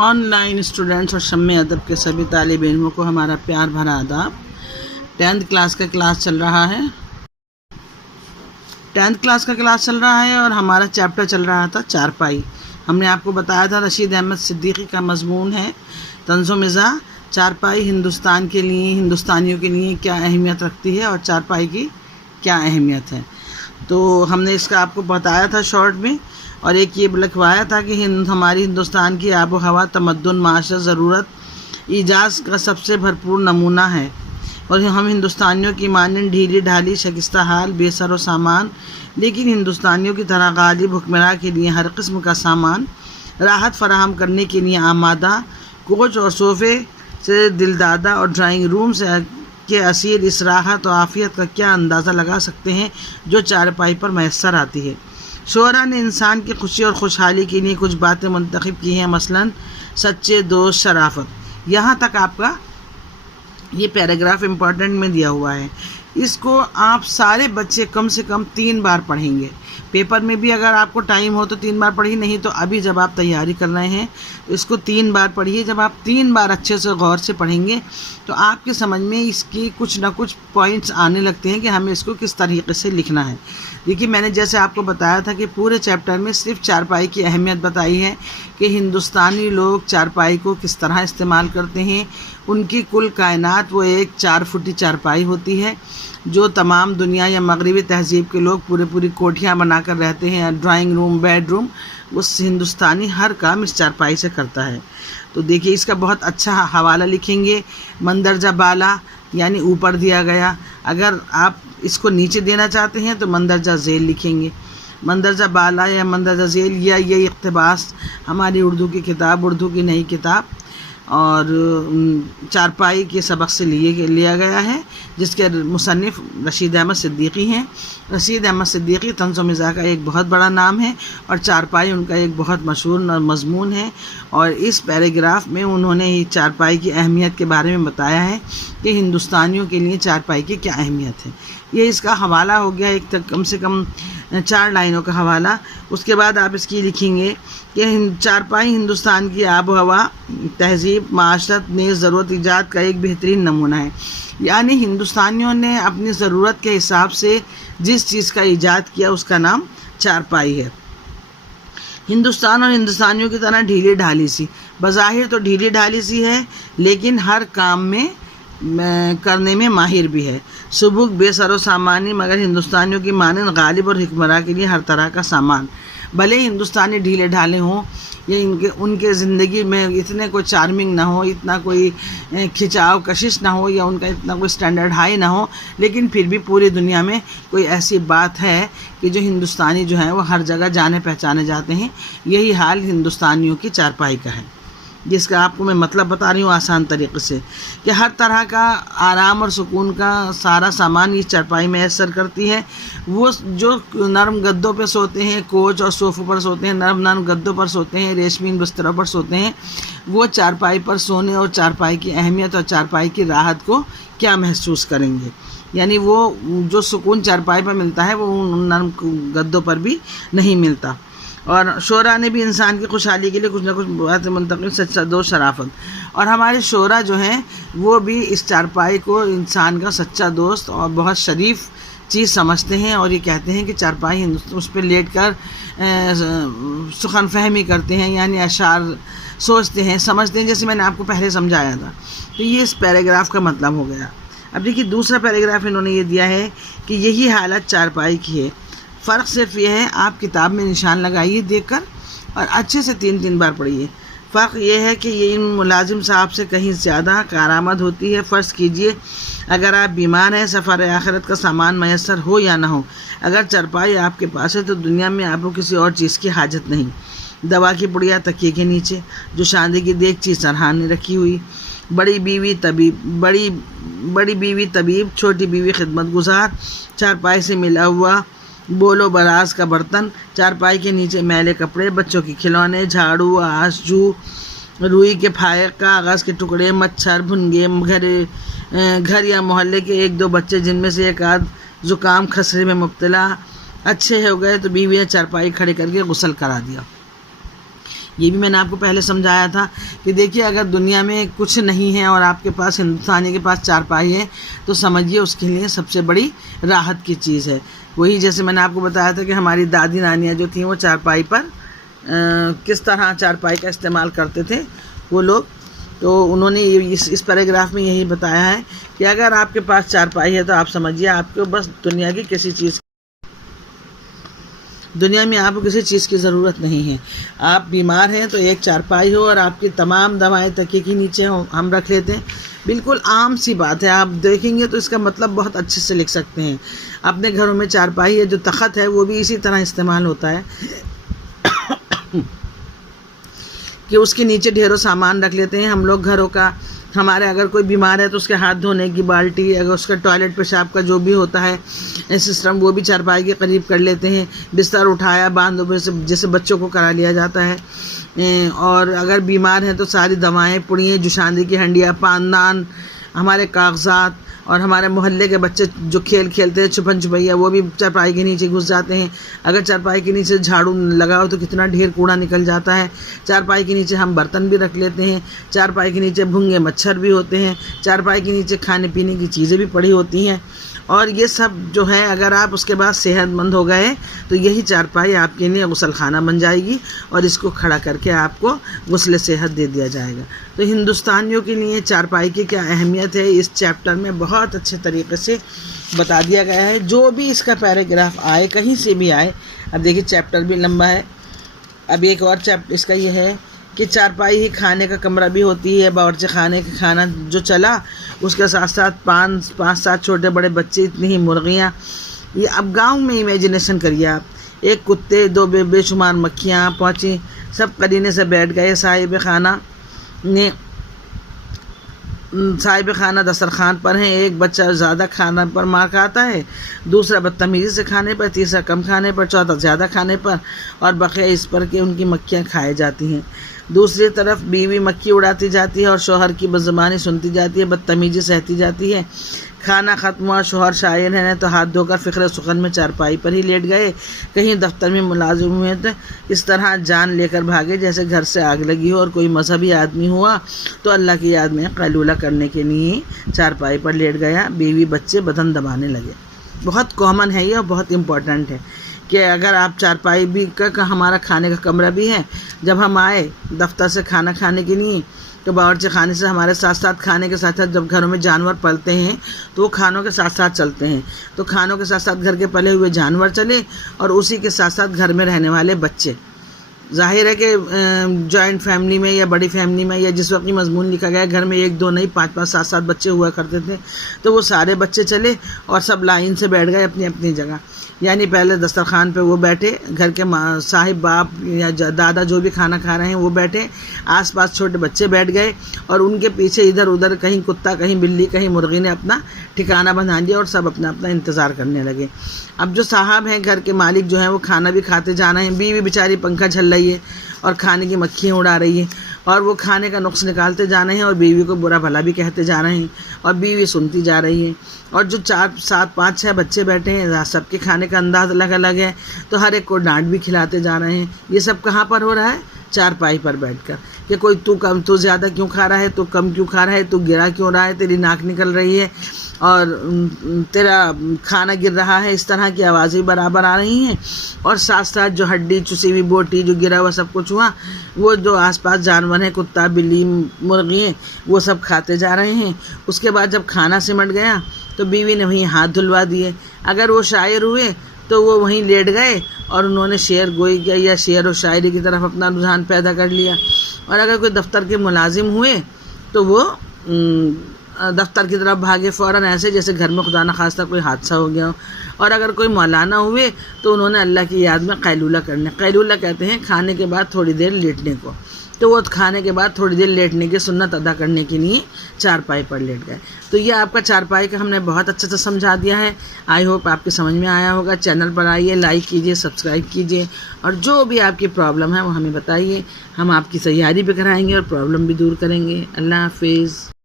On line students اور شمع ادب کے سبھی طالب علموں کو ہمارا پیار بھرا آداب۔ 10th کلاس کا کلاس چل رہا ہے 10th کلاس کا کلاس چل رہا ہے اور ہمارا چیپٹر چل رہا تھا چارپائی۔ ہم نے آپ کو بتایا تھا رشید احمد صدیقی کا مضمون ہے طنز و مزاح، چارپائی ہندوستان کے لیے، ہندوستانیوں کے لیے کیا اہمیت رکھتی ہے اور چارپائی کی کیا اہمیت ہے۔ تو ہم نے اس کا آپ کو بتایا تھا شارٹ میں، اور ایک یہ لکھوایا تھا کہ ہماری ہندوستان کی آب و ہوا تمدن، معاشرت، ضرورت، اعجاز کا سب سے بھرپور نمونہ ہے، اور ہم ہندوستانیوں کی مانند ڈھیلی ڈھالی، شکستہ حال، بے سر و سامان، لیکن ہندوستانیوں کی طرح غالب حکمراں کے لیے ہر قسم کا سامان راحت فراہم کرنے کے لیے آمادہ، کوچ اور صوفے سے دلدادہ اور ڈرائنگ روم سے کے اصیل اس راحت و عافیت کا کیا اندازہ لگا سکتے ہیں جو چارپائی پر میسر آتی ہے۔ شعراء نے انسان کی خوشی اور خوشحالی کے لیے کچھ باتیں منتخب کی ہیں، مثلاً سچے دوست، شرافت۔ یہاں تک آپ کا یہ پیراگراف امپورٹنٹ میں دیا ہوا ہے۔ اس کو آپ سارے بچے کم سے کم 3 بار پڑھیں گے۔ پیپر میں بھی اگر آپ کو ٹائم ہو تو 3 بار پڑھیے، نہیں تو ابھی جب آپ تیاری کر رہے ہیں تو اس کو 3 بار پڑھیے۔ جب آپ 3 بار اچھے سے غور سے پڑھیں گے تو آپ کے سمجھ میں اس کی کچھ نہ کچھ پوائنٹس آنے لگتے ہیں کہ ہمیں اس کو کس طریقے سے لکھنا ہے۔ دیکھیے، میں نے جیسے آپ کو بتایا تھا کہ پورے چیپٹر میں صرف چارپائی کی اہمیت بتائی ہے کہ ہندوستانی لوگ چارپائی کو کس طرح استعمال کرتے ہیں۔ ان کی کل کائنات وہ ایک 4 فٹی چارپائی ہوتی ہے جو تمام دنیا یا مغربی تہذیب کے لوگ پوری کوٹھیاں بنا کر رہتے ہیں، ڈرائنگ روم، بیڈ روم، اس ہندوستانی ہر کام اس چارپائی سے کرتا ہے۔ تو دیکھیے، اس کا بہت اچھا حوالہ لکھیں گے۔ مندرجہ بالا یعنی اوپر دیا گیا، اگر آپ اس کو نیچے دینا چاہتے ہیں تو مندرجہ ذیل لکھیں گے۔ مندرجہ بالا یا مندرجہ ذیل یا یہ اقتباس ہماری اردو کی کتاب، اردو کی نئی کتاب اور چارپائی کے سبق سے لیا گیا ہے، جس کے مصنف رشید احمد صدیقی ہیں۔ رشید احمد صدیقی طنز و مزاح کا ایک بہت بڑا نام ہے اور چارپائی ان کا ایک بہت مشہور مضمون ہے، اور اس پیراگراف میں انہوں نے ہی چارپائی کی اہمیت کے بارے میں بتایا ہے کہ ہندوستانیوں کے لیے چارپائی کی کیا اہمیت ہے۔ یہ اس کا حوالہ ہو گیا، ایک کم سے کم 4 لائنوں کا حوالہ۔ اس کے بعد آپ اس کی لکھیں گے کہ چارپائی ہندوستان کی آب و ہوا، تہذیب، معاشرت، نیز ضرورت ایجاد کا ایک بہترین نمونہ ہے۔ یعنی ہندوستانیوں نے اپنی ضرورت کے حساب سے جس چیز کا ایجاد کیا اس کا نام چارپائی ہے۔ ہندوستان اور ہندوستانیوں کی طرح ڈھیلی ڈھالی سی، بظاہر تو ڈھیلی ڈھالی سی ہے لیکن ہر کام میں کرنے میں ماہر بھی ہے۔ سبک، بے سر و سامانی، مگر ہندوستانیوں کی مانند غالب اور حکمراں کے لیے ہر طرح کا سامان۔ بھلے ہندوستانی ڈھیلے ڈھالے ہوں یا ان کے زندگی میں اتنے کوئی چارمنگ نہ ہو، اتنا کوئی کھچاؤ کشش نہ ہو، یا ان کا اتنا کوئی سٹینڈرڈ ہائی نہ ہو، لیکن پھر بھی پوری دنیا میں کوئی ایسی بات ہے کہ جو ہندوستانی جو ہیں وہ ہر جگہ جانے پہچانے جاتے ہیں۔ یہی حال ہندوستانیوں کی چارپائی کا ہے، جس کا آپ کو میں مطلب بتا رہی ہوں آسان طریقے سے، کہ ہر طرح کا آرام اور سکون کا سارا سامان یہ چارپائی میسر کرتی ہے۔ وہ جو نرم گدوں پہ سوتے ہیں، کوچ اور صوفوں پر سوتے ہیں، نرم گدوں پر سوتے ہیں، ریشمین بستروں پر سوتے ہیں، وہ چارپائی پر سونے اور چارپائی کی اہمیت اور چارپائی کی راحت کو کیا محسوس کریں گے۔ یعنی وہ جو سکون چارپائی پر ملتا ہے وہ ان نرم گدوں پر بھی نہیں ملتا۔ اور شعراء نے بھی انسان کی خوشحالی کے لیے کچھ نہ کچھ باتیں منتخب، سچا دوست، شرافت۔ اور ہمارے شعراء جو ہیں وہ بھی اس چارپائی کو انسان کا سچا دوست اور بہت شریف چیز سمجھتے ہیں، اور یہ کہتے ہیں کہ چارپائی اس پہ لیٹ کر سخن فہمی کرتے ہیں، یعنی اشعار سوچتے ہیں، سمجھتے ہیں، جیسے میں نے آپ کو پہلے سمجھایا تھا۔ تو یہ اس پیراگراف کا مطلب ہو گیا۔ اب دیکھیے، دوسرا پیراگراف انہوں نے یہ دیا ہے کہ یہی حالت چارپائی کی ہے، فرق صرف یہ ہے آپ کتاب میں نشان لگائیے دیکھ کر اور اچھے سے 3 بار پڑھیے۔ فرق یہ ہے کہ یہ ان ملازم صاحب سے کہیں زیادہ کارآمد ہوتی ہے۔ فرض کیجئے اگر آپ بیمار ہیں، سفر آخرت کا سامان میسر ہو یا نہ ہو، اگر چارپائی آپ کے پاس ہے تو دنیا میں آپ کو کسی اور چیز کی حاجت نہیں۔ دوا کی پڑیا تکیے کے نیچے، جو شاندی کی دیگچی سرحان نے رکھی ہوئی، بڑی بیوی طبیب، چھوٹی بیوی خدمت گزار، چارپائی سے ملا ہوا بولو براز کا برتن، چارپائی کے نیچے میلے کپڑے، بچوں کے کھلونے، جھاڑو، آش جو، روئی کے پھائے، کاغذ کے ٹکڑے، مچھر، بھنگے، گھر یا محلے کے 1-2 بچے جن میں سے ایک آدھ زکام خسرے میں مبتلا۔ اچھے ہو گئے تو بیوی نے چارپائی کھڑے کر کے غسل کرا دیا۔ یہ بھی میں نے آپ کو پہلے سمجھایا تھا کہ دیکھیے اگر دنیا میں کچھ نہیں ہے اور آپ کے پاس ہندوستانی کے پاس چارپائی ہے تو سمجھیے اس کے لیے سب سے بڑی راحت کی چیز ہے۔ وہی جیسے میں نے آپ کو بتایا تھا کہ ہماری دادی نانیاں جو تھیں وہ چارپائی پر کس طرح چارپائی کا استعمال کرتے تھے وہ لوگ، تو انہوں نے اس پیراگراف میں یہی بتایا ہے کہ اگر آپ کے پاس چارپائی ہے تو آپ سمجھیے آپ کو بس دنیا میں آپ کو کسی چیز کی ضرورت نہیں ہے۔ آپ بیمار ہیں تو ایک چارپائی ہو اور آپ کی تمام دوائیں تکیے کے نیچے ہم رکھ لیتے ہیں، بالکل عام سی بات ہے۔ آپ دیکھیں گے تو اس کا مطلب بہت اچھے سے لکھ سکتے ہیں۔ اپنے گھروں میں چارپائی ہے، جو تخت ہے وہ بھی اسی طرح استعمال ہوتا ہے کہ اس کے نیچے ڈھیروں سامان رکھ لیتے ہیں ہم لوگ گھروں کا۔ ہمارے اگر کوئی بیمار ہے تو اس کے ہاتھ دھونے کی بالٹی، اگر اس کا ٹوائلٹ پیشاب کا جو بھی ہوتا ہے سسٹم وہ بھی چارپائی کے قریب کر لیتے ہیں۔ بستر اٹھایا باندھ جیسے بچوں کو کرا لیا جاتا ہے، اور اگر بیمار ہیں تو ساری دوائیں، پڑیاں، جوشاندی کی ہنڈیاں، پاندان، ہمارے کاغذات، اور ہمارے محلے کے بچے جو کھیل کھیلتے ہیں چھپن چھپائیا وہ بھی چارپائی کے نیچے گھس جاتے ہیں۔ اگر چارپائی کے نیچے جھاڑو لگاؤ تو کتنا ڈھیر کوڑا نکل جاتا ہے۔ چارپائی کے نیچے ہم برتن بھی رکھ لیتے ہیں، چارپائی کے نیچے بھونگے مچھر بھی ہوتے ہیں، چارپائی کے نیچے کھانے پینے کی چیزیں بھی پڑی ہوتی ہیں، اور یہ سب جو ہے اگر آپ اس کے بعد صحت مند ہو گئے تو یہی چارپائی آپ کے لیے غسل خانہ بن جائے گی، اور اس کو کھڑا کر کے آپ کو غسل صحت دے دیا جائے گا۔ تو ہندوستانیوں کے لیے چارپائی کی کیا اہمیت ہے اس چیپٹر میں بہت اچھے طریقے سے بتا دیا گیا ہے۔ جو بھی اس کا پیراگراف آئے، کہیں سے بھی آئے، اب دیکھیے چیپٹر بھی لمبا ہے۔ اب ایک اور چیپٹر اس کا یہ ہے کہ چارپائی ہی کھانے کا کمرہ بھی ہوتی ہے۔ باورچی خانے کا کھانا جو چلا اس کے ساتھ ساتھ پانچ سات چھوٹے بڑے بچے، اتنی ہی مرغیاں۔ یہ اب گاؤں میں امیجنیشن کریے آپ، ایک کتے، دو بے شمار مکھیاں پہنچی، سب قرینے سے بیٹھ گئے صاحب خانہ دسترخوان پر ہیں۔ ایک بچہ زیادہ کھانا پر مار کھاتا ہے، دوسرا بدتمیزی سے کھانے پر، تیسرا کم کھانے پر، چوتھا زیادہ کھانے پر، اور بقیہ اس پر کہ ان کی مکھیاں کھائی جاتی ہیں۔ دوسری طرف بیوی مکھی اڑاتی جاتی ہے اور شوہر کی بدزبانی سنتی جاتی ہے، بدتمیزی سہتی جاتی ہے۔ کھانا ختم ہوا، شوہر شاعر ہیں تو ہاتھ دھو کر فکر سخن میں چارپائی پر ہی لیٹ گئے۔ کہیں دفتر میں ملازم ہوئے تو اس طرح جان لے کر بھاگے جیسے گھر سے آگ لگی ہو، اور کوئی مذہبی آدمی ہوا تو اللہ کی یاد میں قیلولہ کرنے کے لیے چارپائی پر لیٹ گیا۔ بیوی بچے بدن دبانے لگے۔ بہت کامن ہے یہ اور بہت امپورٹنٹ ہے کہ اگر آپ چارپائی بھی ہمارا کھانے کا کمرہ بھی ہے، جب ہم آئے دفتر سے کھانا کھانے کے لیے تو باورچی خانے سے ہمارے ساتھ ساتھ کھانے کے ساتھ ساتھ، جب گھروں میں جانور پلتے ہیں تو وہ کھانوں کے ساتھ ساتھ چلتے ہیں، تو کھانوں کے ساتھ ساتھ گھر کے پلے ہوئے جانور چلے، اور اسی کے ساتھ ساتھ گھر میں رہنے والے بچے۔ ظاہر ہے کہ جوائنٹ فیملی میں یا بڑی فیملی میں یا جس وقت یہ مضمون لکھا گیا گھر میں ایک دو نہیں 5 7 7 بچے ہوا کرتے تھے، تو وہ سارے بچے چلے اور سب لائن سے بیٹھ گئے اپنی اپنی جگہ۔ یعنی پہلے دسترخوان پہ وہ بیٹھے، گھر کے صاحب باپ یا دادا جو بھی کھانا کھا رہے ہیں وہ بیٹھے، آس پاس چھوٹے بچے بیٹھ گئے، اور ان کے پیچھے ادھر ادھر کہیں کتا، کہیں بلی، کہیں مرغی نے اپنا ٹھکانہ بنا دیا، اور سب اپنا اپنا انتظار کرنے لگے۔ اب جو صاحب ہیں گھر کے مالک جو ہیں وہ کھانا بھی کھاتے جا رہے ہیں، بیوی بیچاری پنکھا جھل رہی ہے اور کھانے کی مکھیاں اڑا رہی ہے، اور وہ کھانے کا نقص نکالتے جا رہے ہیں اور بیوی کو برا بھلا بھی کہتے جا رہے ہیں، اور بیوی سنتی جا رہی ہے۔ اور جو 4 7 5 6 بچے بیٹھے ہیں، سب کے کھانے کا انداز الگ الگ ہے، تو ہر ایک کو ڈانٹ بھی کھلاتے جا رہے ہیں۔ یہ سب کہاں پر ہو رہا ہے؟ چارپائی پر بیٹھ کر، کہ کوئی تو زیادہ کیوں کھا رہا ہے، تو کم کیوں کھا رہا ہے، تو گرا کیوں رہا ہے، تیری ناک نکل رہی ہے اور تیرا کھانا گر رہا ہے، اس طرح کی آوازیں برابر آ رہی ہیں، اور ساتھ ساتھ جو ہڈی چسی ہوئی بوٹی جو گرا ہوا سب کچھ ہوا، وہ جو آس پاس جانور ہیں، کتا، بلی، مرغی، وہ سب کھاتے جا رہے ہیں۔ اس کے بعد جب کھانا سمٹ گیا تو بیوی نے وہیں ہاتھ دھلوا دیے۔ اگر وہ شاعر ہوئے تو وہ وہیں لیٹ گئے اور انہوں نے شعر گوئی کیا یا شعر و شاعری کی طرف اپنا رجحان پیدا کر لیا۔ اور اگر کوئی دفتر کے ملازم ہوئے تو وہ دفتر کی طرف بھاگے فوراً، ایسے جیسے گھر میں خدا نخواستہ کوئی حادثہ ہو گیا ہو۔ اور اگر کوئی مولانا ہوئے تو انہوں نے اللہ کی یاد میں قیلولہ کرنے، قیلولہ کہتے ہیں کھانے کے بعد تھوڑی دیر لیٹنے کو، تو وہ کھانے کے بعد تھوڑی دیر لیٹنے کی سنت ادا کرنے کے لیے چارپائی پر لیٹ گئے۔ تو یہ آپ کا چارپائی کا ہم نے بہت اچھے سے سمجھا دیا ہے۔ آئی ہوپ آپ کے سمجھ میں آیا ہوگا۔ چینل پر آئیے، لائک کیجیے، سبسکرائب کیجیے، اور جو بھی آپ کی پرابلم ہے وہ ہمیں بتائیے، ہم آپ کی سیاری بھی کرائیں گے اور پرابلم بھی دور کریں گے۔ اللہ حافظ۔